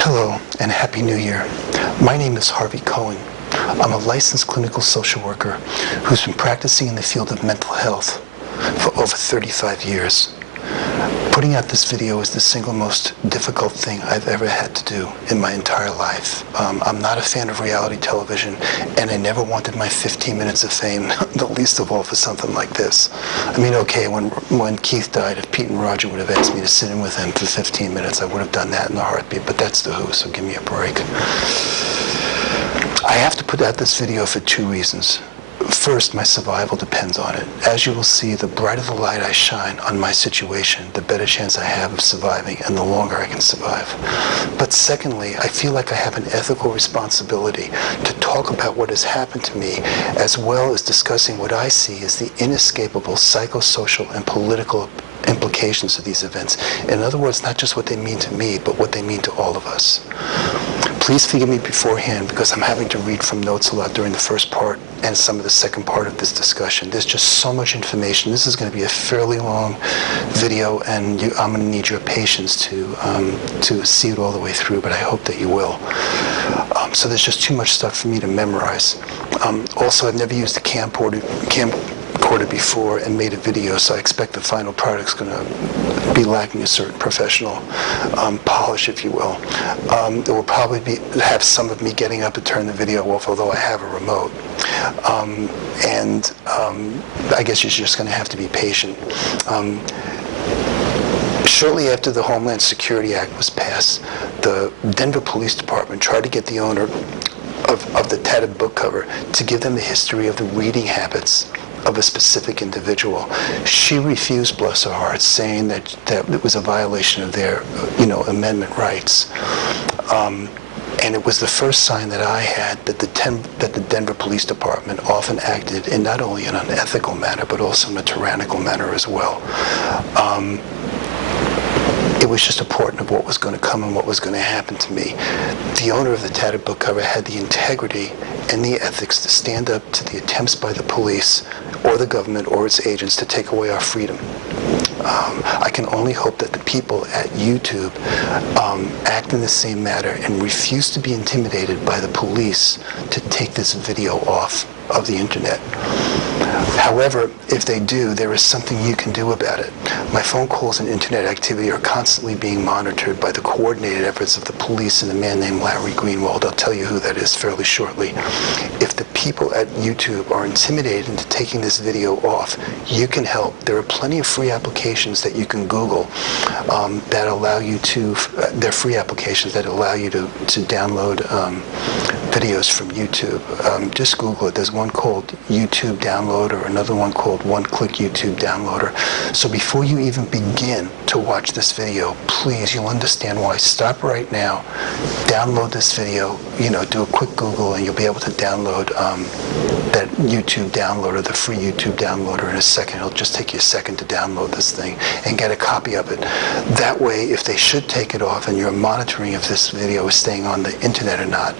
Hello and Happy New Year. My name is Harvey Cohen. I'm a licensed clinical social worker who's been practicing in the field of mental health for over 35 years. Putting out this video is the single most difficult thing I've ever had to do in my entire life. I'm not a fan of reality television, and I never wanted my 15 minutes of fame, the least of all for something like this. I mean, okay, when Keith died, if Pete and Roger would have asked me to sit in with him for 15 minutes, I would have done that in a heartbeat, but that's The Who, so give me a break. I have to put out this video for two reasons. First, my survival depends on it. As you will see, the brighter the light I shine on my situation, the better chance I have of surviving and the longer I can survive. But secondly, I feel like I have an ethical responsibility to talk about what has happened to me, as well as discussing what I see as the inescapable psychosocial and political implications of these events. In other words, not just what they mean to me, but what they mean to all of us. Please forgive me beforehand because I'm having to read from notes a lot during the first part and some of the second part of this discussion. There's just so much information. This is going to be a fairly long video, and I'm going to need your patience to see it all the way through, but I hope that you will. So there's just too much stuff for me to memorize. Also, I've never used a camcorder before and made a video, so I expect the final product's going to be lacking a certain professional polish, if you will. It will probably have some of me getting up to turn the video off, although I have a remote. I guess you're just going to have to be patient. Shortly after the Homeland Security Act was passed, the Denver Police Department tried to get the owner of the tattered book cover to give them the history of the reading habits of a specific individual. She refused, bless her heart, saying that it was a violation of their, amendment rights. And it was the first sign that I had that the Denver Police Department often acted in not only an unethical manner, but also in a tyrannical manner as well. It was just important of what was going to come and what was going to happen to me. The owner of the tattered book cover had the integrity and the ethics to stand up to the attempts by the police or the government or its agents to take away our freedom. I can only hope that the people at YouTube act in the same manner and refuse to be intimidated by the police to take this video off of the internet. However, if they do, there is something you can do about it. My phone calls and internet activity are constantly being monitored by the coordinated efforts of the police and a man named Larry Greenwald. I'll tell you who that is fairly shortly. If the people at YouTube are intimidated into taking this video off, you can help. There are plenty of free applications that you can Google that allow you to, they're free applications that allow you to download videos from YouTube. Just Google it. There's one called YouTube Downloader, another one called One-Click YouTube Downloader. So before you even begin to watch this video, please, you'll understand why. Stop right now, download this video, do a quick Google, and you'll be able to download that YouTube downloader, the free YouTube downloader in a second. It'll just take you a second to download this thing and get a copy of it. That way, if they should take it off and you're monitoring if this video is staying on the internet or not,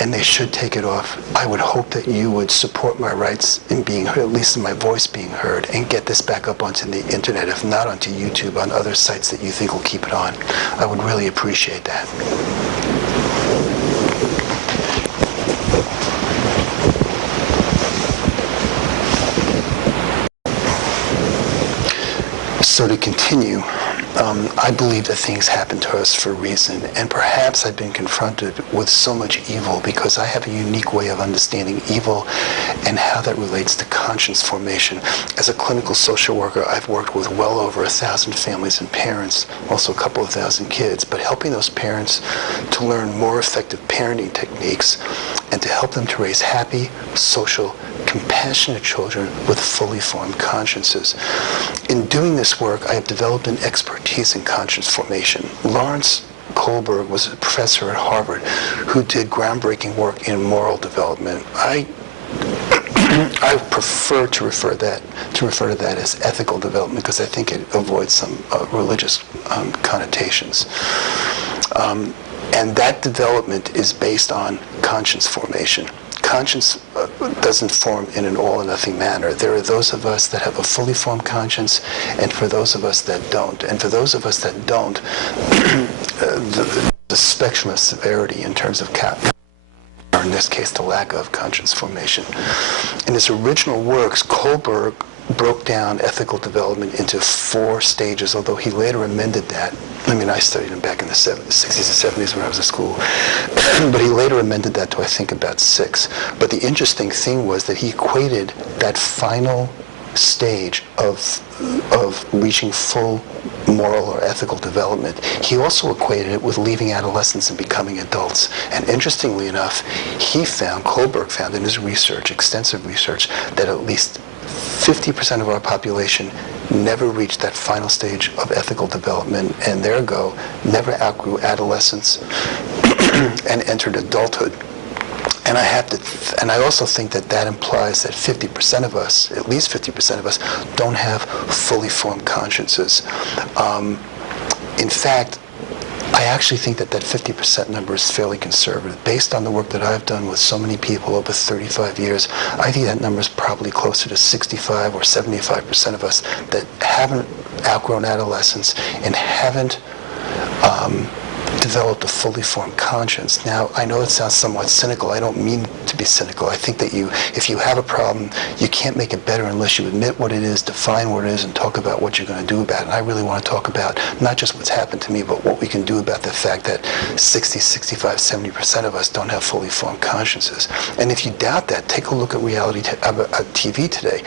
and they should take it off, I would hope that you would support my rights in being heard, at least in my voice being heard, and get this back up onto the internet, if not onto YouTube, on other sites that you think will keep it on. I would really appreciate that. So to continue, I believe that things happen to us for a reason, and perhaps I've been confronted with so much evil because I have a unique way of understanding evil and how that relates to conscience formation. As a clinical social worker, I've worked with well over 1,000 families and parents, also a couple of thousand kids, but helping those parents to learn more effective parenting techniques and to help them to raise happy, social, compassionate children with fully formed consciences. In doing this work, I have developed an expertise in conscience formation. Lawrence Kohlberg was a professor at Harvard who did groundbreaking work in moral development. I prefer to refer to that as ethical development because I think it avoids some religious connotations. And that development is based on conscience formation. Conscience doesn't form in an all or nothing manner. There are those of us that have a fully formed conscience, and for those of us that don't. And for those of us that don't, the spectrum of severity in terms of or in this case, the lack of conscience formation. In his original works, Kohlberg broke down ethical development into 4 stages, although he later amended that. I mean, I studied him back in the 60s and 70s when I was at school, but he later amended that to, I think, about 6. But the interesting thing was that he equated that final stage of reaching full moral or ethical development. He also equated it with leaving adolescence and becoming adults. And interestingly enough, Kohlberg found in his research, extensive research, that at least 50% of our population never reached that final stage of ethical development, and ergo never outgrew adolescence and entered adulthood. And I also think that implies that 50% of us, at least 50% of us, don't have fully formed consciences. In fact, I actually think that 50% number is fairly conservative. Based on the work that I've done with so many people over 35 years, I think that number is probably closer to 65 or 75% of us that haven't outgrown adolescence and haven't developed a fully formed conscience. Now, I know it sounds somewhat cynical. I don't mean to be cynical. I think that if you have a problem, you can't make it better unless you admit what it is, define what it is, and talk about what you're going to do about it. And I really want to talk about not just what's happened to me, but what we can do about the fact that 60, 65, 70% of us don't have fully formed consciences. And if you doubt that, take a look at reality TV today.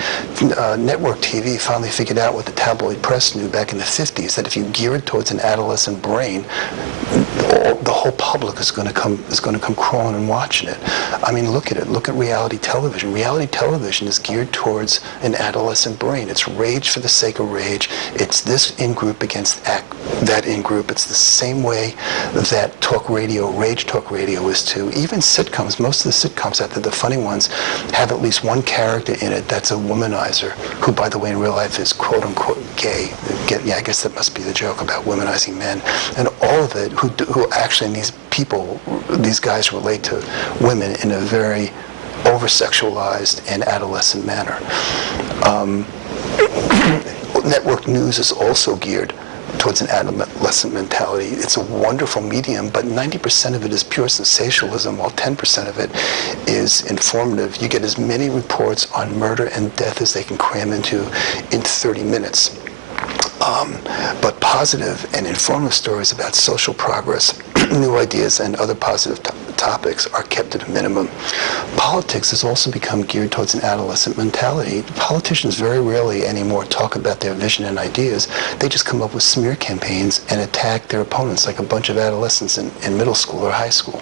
Network TV finally figured out what the tabloid press knew back in the 50s, that if you gear it towards an adolescent brain, the whole public is going to come crawling and watching it. I mean, look at it. Look at reality television. Reality television is geared towards an adolescent brain. It's rage for the sake of rage. It's this in-group against that in-group. It's the same way that rage talk radio is too. Even sitcoms, most of the sitcoms out there, the funny ones, have at least one character in it that's a womanizer, who, by the way, in real life is quote-unquote gay. I guess that must be the joke about womanizing men. And all of it, who actually, these guys relate to women in a very over-sexualized and adolescent manner. Network news is also geared towards an adolescent mentality. It's a wonderful medium, but 90% of it is pure sensationalism, while 10% of it is informative. You get as many reports on murder and death as they can cram into in 30 minutes. But positive and informative stories about social progress, new ideas, and other positive topics are kept at a minimum. Politics has also become geared towards an adolescent mentality. Politicians very rarely anymore talk about their vision and ideas. They just come up with smear campaigns and attack their opponents like a bunch of adolescents in middle school or high school.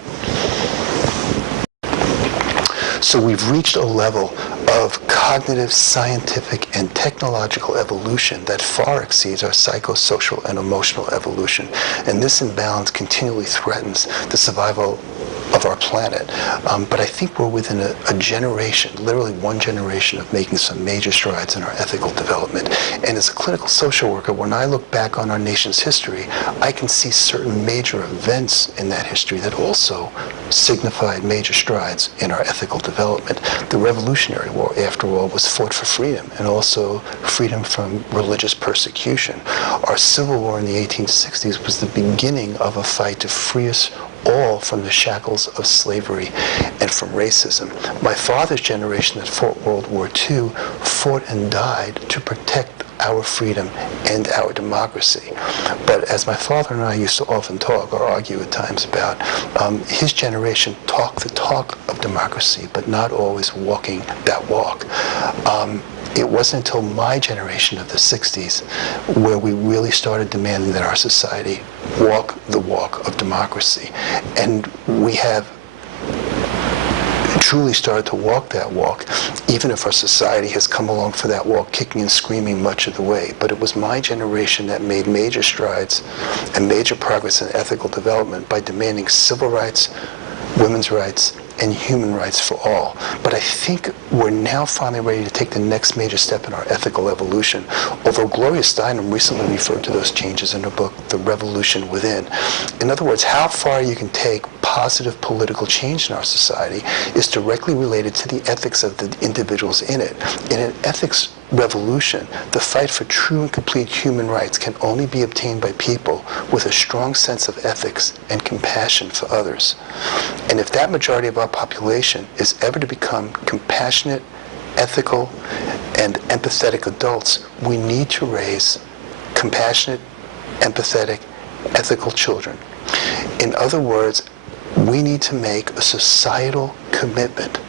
So we've reached a level of cognitive, scientific, and technological evolution that far exceeds our psychosocial and emotional evolution. And this imbalance continually threatens the survival of our planet. But I think we're within a generation, literally one generation, of making some major strides in our ethical development. And as a clinical social worker, when I look back on our nation's history, I can see certain major events in that history that also signified major strides in our ethical development. The Revolutionary War, after all, was fought for freedom, and also freedom from religious persecution. Our Civil War in the 1860s was the beginning of a fight to free us all from the shackles of slavery and from racism. My father's generation that fought World War II fought and died to protect our freedom and our democracy. But as my father and I used to often talk or argue at times about, his generation talked the talk of democracy, but not always walking that walk. It wasn't until my generation of the 60s where we really started demanding that our society walk the walk of democracy. And we have truly started to walk that walk, even if our society has come along for that walk kicking and screaming much of the way. But it was my generation that made major strides and major progress in ethical development by demanding civil rights, women's rights, and human rights for all. But I think we're now finally ready to take the next major step in our ethical evolution. Although Gloria Steinem recently referred to those changes in her book, The Revolution Within. In other words, how far you can take positive political change in our society is directly related to the ethics of the individuals in it. In an ethics revolution, the fight for true and complete human rights can only be obtained by people with a strong sense of ethics and compassion for others. And if that majority of our population is ever to become compassionate, ethical, and empathetic adults, we need to raise compassionate, empathetic, ethical children. In other words, we need to make a societal commitment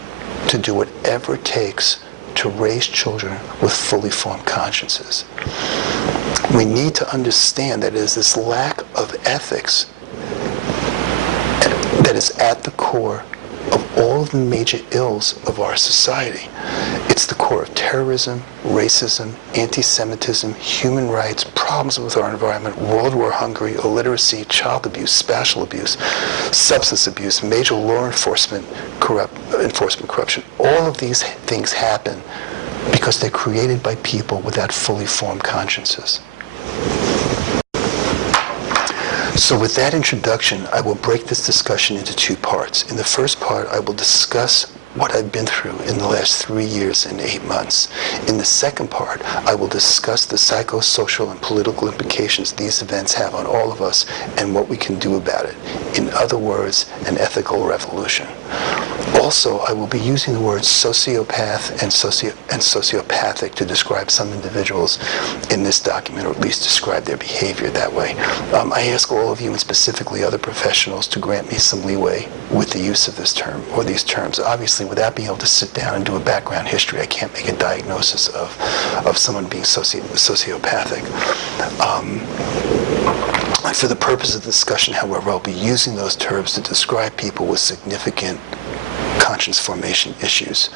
to do whatever it takes to raise children with fully formed consciences. We need to understand that it is this lack of ethics that is at the core of all of the major ills of our society. It's the core of terrorism, racism, anti-Semitism, human rights, problems with our environment, world war hunger, illiteracy, child abuse, spatial abuse, substance abuse, major law enforcement corruption. All of these things happen because they're created by people without fully formed consciences. So with that introduction, I will break this discussion into two parts. In the first part, I will discuss what I've been through in the last 3 years and 8 months. In the second part, I will discuss the psychosocial and political implications these events have on all of us and what we can do about it. In other words, an ethical revolution. Also, I will be using the words sociopath and sociopathic to describe some individuals in this document, or at least describe their behavior that way. I ask all of you, and specifically other professionals, to grant me some leeway with the use of this term, or these terms. Obviously, without being able to sit down and do a background history, I can't make a diagnosis of someone being sociopathic. For the purpose of the discussion, however, I'll be using those terms to describe people with significant conscience formation issues.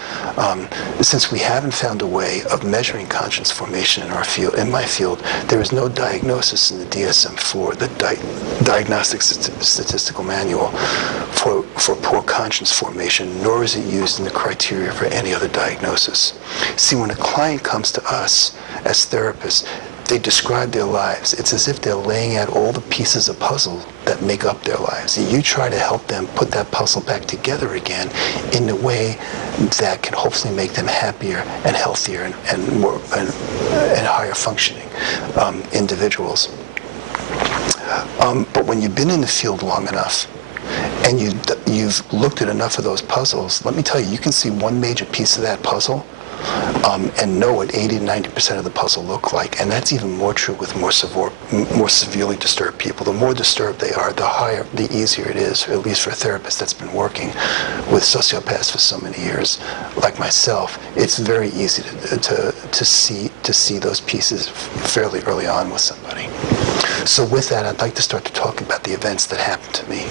Since we haven't found a way of measuring conscience formation in our field, in my field, there is no diagnosis in the DSM-4, the Diagnostic Statistical Manual, for poor conscience formation, nor is it used in the criteria for any other diagnosis. See, when a client comes to us as therapists, they describe their lives. It's as if they're laying out all the pieces of puzzle that make up their lives. And you try to help them put that puzzle back together again in a way that can hopefully make them happier and healthier and more and higher functioning individuals. But when you've been in the field long enough and you've looked at enough of those puzzles, let me tell you, you can see one major piece of that puzzle and know what 80 to 90% of the puzzle look like. And that's even more true with more severely disturbed people. The more disturbed they are, the easier it is, at least for a therapist that's been working with sociopaths for so many years, like myself. It's very easy to see those pieces fairly early on with somebody. So with that, I'd like to start to talk about the events that happened to me.